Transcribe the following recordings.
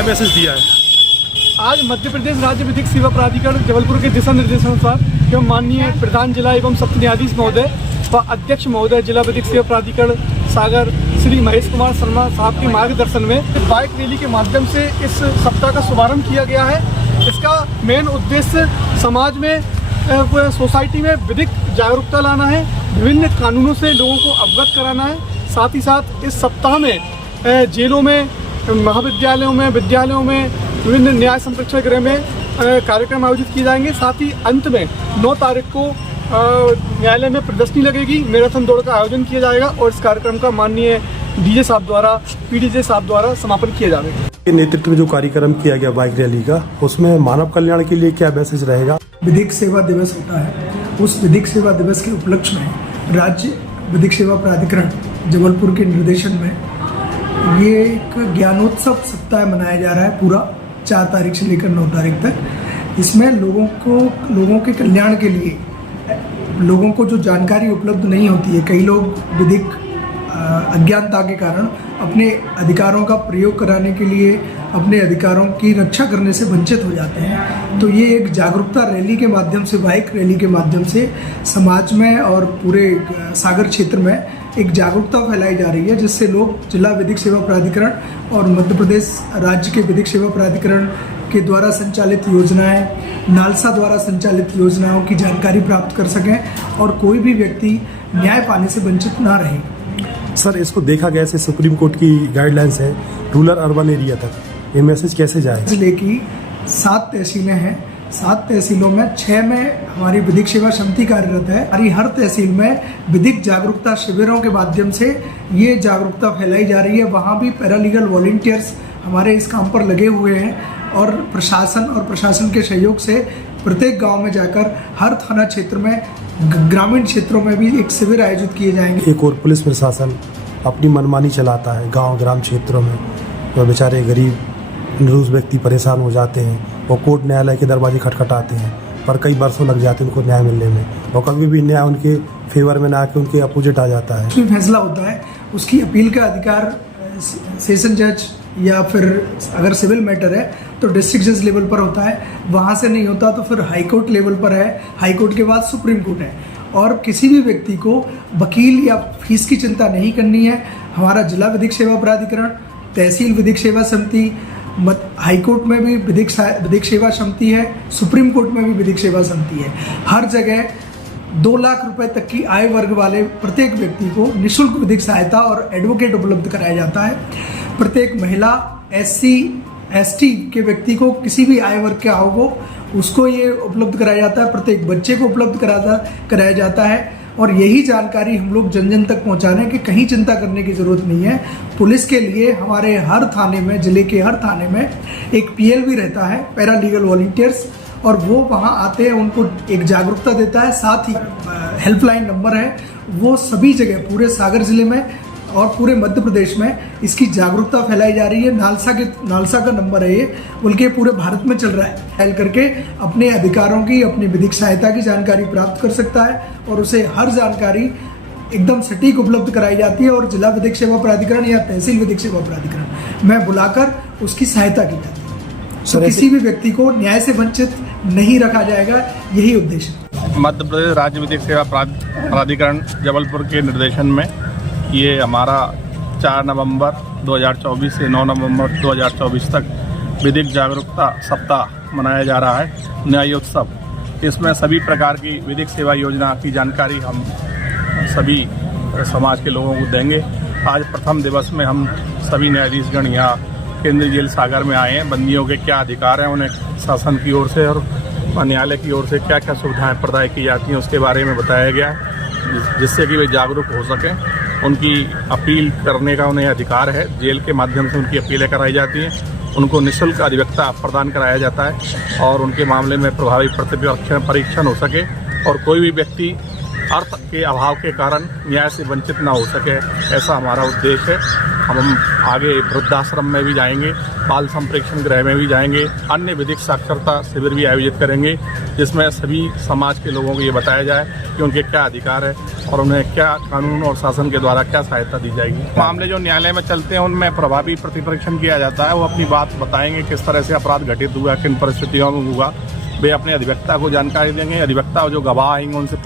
क्या मैसेज दिया है? आज मध्य प्रदेश राज्य विधिक सेवा प्राधिकरण जबलपुर के दिशा निर्देशानुसार एवं माननीय प्रधान जिला एवं सत्र न्यायाधीश महोदय व अध्यक्ष महोदय जिला विधिक सेवा प्राधिकरण सागर श्री महेश कुमार शर्मा साहब के मार्गदर्शन में बाइक रैली के माध्यम से इस सप्ताह का शुभारंभ किया गया है। इसका मेन उद्देश्य समाज में सोसाइटी में विधिक जागरूकता लाना है, विभिन्न कानूनों से लोगों को अवगत कराना है। साथ ही साथ इस सप्ताह में जेलों में, महाविद्यालयों में, विद्यालयों में, विभिन्न न्याय संरक्षण गृह में कार्यक्रम आयोजित किए जाएंगे। साथ ही अंत में 9 तारीख को न्यायालय में प्रदर्शनी लगेगी, मैराथन दौड़ का आयोजन किया जाएगा और इस कार्यक्रम का माननीय डीजे साहब द्वारा, पीडीजे साहब द्वारा समापन किया जाएगा। नेतृत्व में जो कार्यक्रम किया गया बाइक रैली का, उसमें मानव कल्याण के लिए क्या मैसेज रहेगा? विधिक सेवा दिवस होता है, उस विधिक सेवा दिवस के उपलक्ष्य में राज्य विधिक सेवा प्राधिकरण जबलपुर के निर्देशन में ये एक ज्ञानोत्सव सप्ताह मनाया जा रहा है पूरा 4 तारीख से लेकर 9 तारीख तक। इसमें लोगों के कल्याण के लिए, लोगों को जो जानकारी उपलब्ध नहीं होती है, कई लोग विधिक अज्ञानता के कारण अपने अधिकारों का प्रयोग कराने के लिए, अपने अधिकारों की रक्षा करने से वंचित हो जाते हैं। तो ये एक जागरूकता रैली के माध्यम से, बाइक रैली के माध्यम से समाज में और पूरे सागर क्षेत्र में एक जागरूकता फैलाई जा रही है, जिससे लोग जिला विधिक सेवा प्राधिकरण और मध्य प्रदेश राज्य के विधिक सेवा प्राधिकरण के द्वारा संचालित योजनाएं, नालसा द्वारा संचालित योजनाओं की जानकारी प्राप्त कर सकें और कोई भी व्यक्ति न्याय पाने से वंचित ना रहे। सर, इसको देखा गया है सुप्रीम कोर्ट की गाइडलाइंस है रूरल अर्बन एरिया तक, ये मैसेज कैसे जाए? जिले की 7 तहसीलें हैं, 7 तहसीलों में 6 में हमारी विधिक सेवा समिति कार्यरत है। हमारी हर तहसील में विधिक जागरूकता शिविरों के माध्यम से ये जागरूकता फैलाई जा रही है। वहाँ भी पैरालीगल वॉलंटियर्स हमारे इस काम पर लगे हुए हैं और प्रशासन के सहयोग से प्रत्येक गांव में जाकर हर थाना क्षेत्र में, ग्रामीण क्षेत्रों में भी एक शिविर आयोजित किए जाएंगे। एक और पुलिस प्रशासन अपनी मनमानी चलाता है गांव ग्राम क्षेत्रों में, तो बेचारे गरीब निरूज व्यक्ति परेशान हो जाते हैं, वो कोर्ट न्यायालय के दरवाजे खटखटाते हैं, पर कई बरसों लग जाते हैं उनको न्याय मिलने में, और कभी भी न्याय उनके फेवर में ना आके उनके अपोजिट आ जाता है। उसमें फैसला होता है, उसकी अपील का अधिकार सेशन जज या फिर अगर सिविल मैटर है तो डिस्ट्रिक्ट जज लेवल पर होता है, वहाँ से नहीं होता तो फिर हाई कोर्ट लेवल पर है, हाई कोर्ट के बाद सुप्रीम कोर्ट है। और किसी भी व्यक्ति को वकील या फीस की चिंता नहीं करनी है। हमारा जिला विधिक सेवा प्राधिकरण, तहसील विधिक सेवा समिति, हाई कोर्ट में भी विधिक सेवा समिति है, सुप्रीम कोर्ट में भी विधिक सेवा समिति है। हर जगह 2 लाख रुपए तक की आय वर्ग वाले प्रत्येक व्यक्ति को निःशुल्क विधिक सहायता और एडवोकेट उपलब्ध कराया जाता है। प्रत्येक महिला, SC, ST के व्यक्ति को, किसी भी आय वर्ग के हो, उसको ये उपलब्ध कराया जाता है। प्रत्येक बच्चे को उपलब्ध कराया जाता है। और यही जानकारी हम लोग जन जन तक पहुंचा रहे हैं कि कहीं चिंता करने की ज़रूरत नहीं है। पुलिस के लिए हमारे हर थाने में, जिले के हर थाने में एक PLV रहता है, पैरालीगल वॉलंटियर्स, और वो वहाँ आते हैं, उनको एक जागरूकता देता है। साथ ही हेल्पलाइन नंबर है, वो सभी जगह पूरे सागर जिले में और पूरे मध्य प्रदेश में इसकी जागरूकता फैलाई जा रही है। नालसा का नंबर है ये, बल्कि पूरे भारत में चल रहा है। डायल करके अपने अधिकारों की, अपनी विधिक सहायता की जानकारी प्राप्त कर सकता है और उसे हर जानकारी एकदम सटीक उपलब्ध कराई जाती है और जिला विधिक सेवा प्राधिकरण या तहसील विधिक सेवा प्राधिकरण में बुलाकर उसकी सहायता की जाती है। तो किसी भी व्यक्ति को न्याय से वंचित नहीं रखा जाएगा, यही उद्देश्य। मध्य प्रदेश राज्य विधिक सेवा प्राधिकरण जबलपुर के निर्देशन में ये हमारा 4 नवंबर 2024 से 9 नवंबर 2024 तक विधिक जागरूकता सप्ताह मनाया जा रहा है, न्यायोत्सव। इसमें सभी प्रकार की विधिक सेवा योजना की जानकारी हम सभी समाज के लोगों को देंगे। आज प्रथम दिवस में हम सभी न्यायाधीशगण यहाँ केंद्रीय जेल सागर में आए हैं। बंदियों के क्या अधिकार हैं, उन्हें शासन की ओर से और न्यायालय की ओर से क्या क्या सुविधाएं प्रदान की जाती हैं, उसके बारे में बताया गया है, जिससे कि वे जागरूक हो सकें। उनकी अपील करने का उन्हें अधिकार है, जेल के माध्यम से उनकी अपीलें कराई जाती हैं, उनको निःशुल्क अधिवक्ता प्रदान कराया जाता है और उनके मामले में प्रभावी परीक्षण हो सके और कोई भी व्यक्ति अर्थ के अभाव के कारण न्याय से वंचित ना हो सके, ऐसा हमारा उद्देश्य है। हम आगे वृद्धाश्रम में भी जाएंगे, बाल संप्रेक्षण गृह में भी जाएंगे, अन्य विधिक साक्षरता शिविर भी आयोजित करेंगे, जिसमें सभी समाज के लोगों को ये बताया जाए कि उनके क्या अधिकार है और उन्हें क्या कानून और शासन के द्वारा क्या सहायता दी जाएगी। मामले जो न्यायालय में चलते हैं उनमें प्रभावी प्रतिपरीक्षण किया जाता है। वो अपनी बात बताएंगे, किस तरह से अपराध घटित हुआ, किन परिस्थितियों में हुआ, वे अपने अधिवक्ता को जानकारी देंगे। अधिवक्ता जो गवाह आएंगे उनसे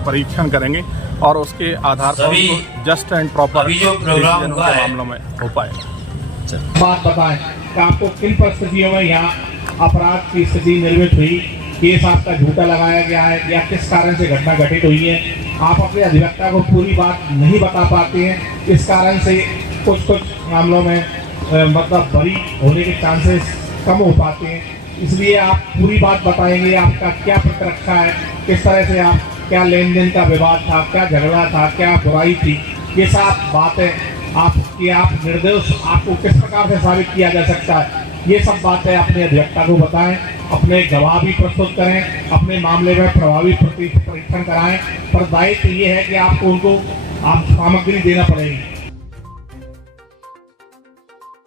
परीक्षण करेंगे और उसके आधार पर जस्ट एंड प्रॉपर डिसीजन के मामलों में हो पाएगा। बात बताएं कि आपको किन परिस्थितियों में यहाँ अपराध की स्थिति निर्मित हुई, केस आपका झूठा लगाया गया है या किस कारण से घटना घटित हुई है। आप अपने अधिवक्ता को पूरी बात नहीं बता पाते हैं, इस कारण से कुछ मामलों में मतलब बरी होने के चांसेस कम हो पाते हैं। इसलिए आप पूरी बात बताएंगे, आपका क्या प्रतिरक्षा है, किस तरह से आप क्या लेन देन का विवाद था, क्या झगड़ा था, क्या बुराई थी, ये सब बातें आपकी आप निर्दोष आपको किस प्रकार से साबित किया जा सकता है, ये सब बातें अपने अधिवक्ता को बताएं। अपने गवाह भी प्रस्तुत करें, अपने मामले में प्रभावी परीक्षण कराएं। पर दायित्व ये है कि आपको उनको आप सामग्री देना पड़ेगी।